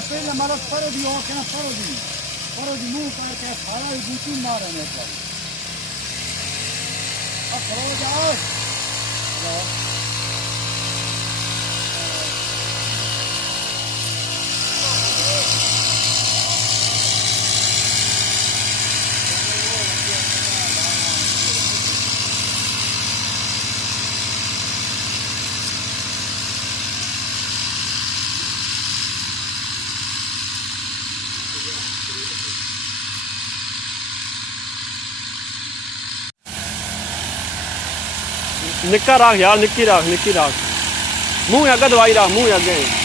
पहले मतलब फरो दी और क्या फरो दी मुंह करके सारा ही बूटी मारे ने पर अब फरो जाओ निक्का राख यार, निक्की राख मुंह अगे दवाई राख, मुंह अगे।